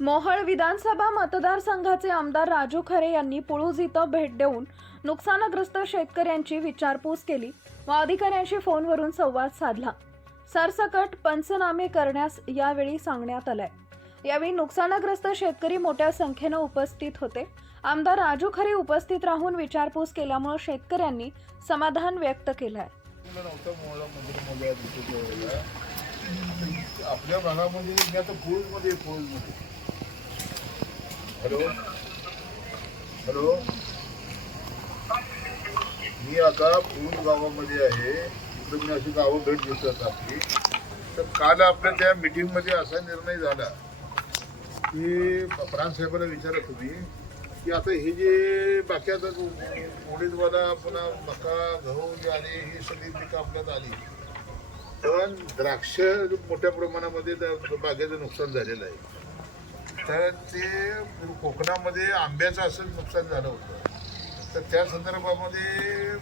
मोहळ विधानसभा मतदारसंघाचे आमदार राजू खरे यांनी पुळूज इथं भेट देऊन नुकसानग्रस्त शेतकऱ्यांची विचारपूस केली व अधिकाऱ्यांशी फोनवरून संवाद साधला. सरसकट पंचनामे करण्यास यावेळी सांगण्यात आलंय. यावेळी नुकसानग्रस्त शेतकरी मोठ्या संख्येनं उपस्थित होते. आमदार राजू खरे उपस्थित राहून विचारपूस केल्यामुळे शेतकऱ्यांनी समाधान व्यक्त केलं आहे. आपल्या भागामध्ये मी आता फौजमध्ये आहे, फौजमध्ये हॅलो? हॅलो? मी आता पूर्ण गावामध्ये आहे. इकडे मी अशी गावं भेट घेतात आपली. तर काल आपल्या त्या मिटिंगमध्ये असा निर्णय झाला की प्राणसाहेबाला विचारत तुम्ही की आता हे जे बाकी आता उडीदवाला पुन्हा मका गहू जे आले ही सगळी पिकं आपल्यात आली. पण द्राक्ष मोठ्या प्रमाणामध्ये त्या बागेचं नुकसान झालेलं आहे. तर ते कोकणामध्ये आंब्याचं असंच नुकसान झालं होतं. तर त्या संदर्भामध्ये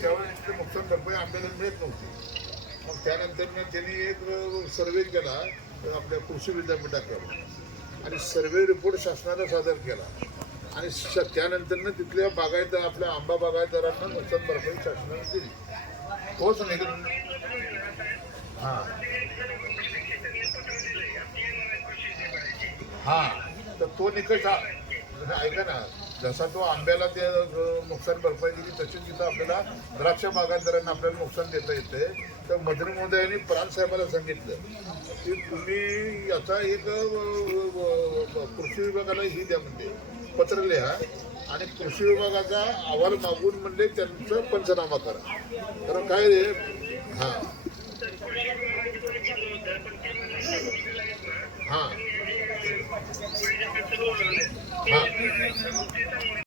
त्यावेळेस ते नुकसान भरपाई आंब्याला मिळत नव्हती. मग त्यानंतर त्यांनी एक सर्वे केला आपल्या कृषी विद्यापीठाकडे आणि सर्वे रिपोर्ट शासनाला सादर केला. आणि श त्यानंतर तिथल्या बागायत आपल्या आंबा बागायतदारांना नुकसान भरपाई शासनाने दिली. हो, तोच निघून हां. हा. तर तो निकष हा ऐका ना जसा तो आंब्याला ते नुकसान भरपाई दिली तशीच तिथं आपल्याला द्राक्ष बागायतदारांना आपल्याला नुकसान देता येते. तर मंत्री महोदयांनी प्राणसाहेबाला सांगितलं की तुम्ही याचा एक कृषी विभागाला ही द्या म्हणजे पत्र लिहा आणि कृषी विभागाचा अहवाल मागून म्हणजे त्यांचं पंचनामा करा. कारण काय रे? हां. 我已经被吃够了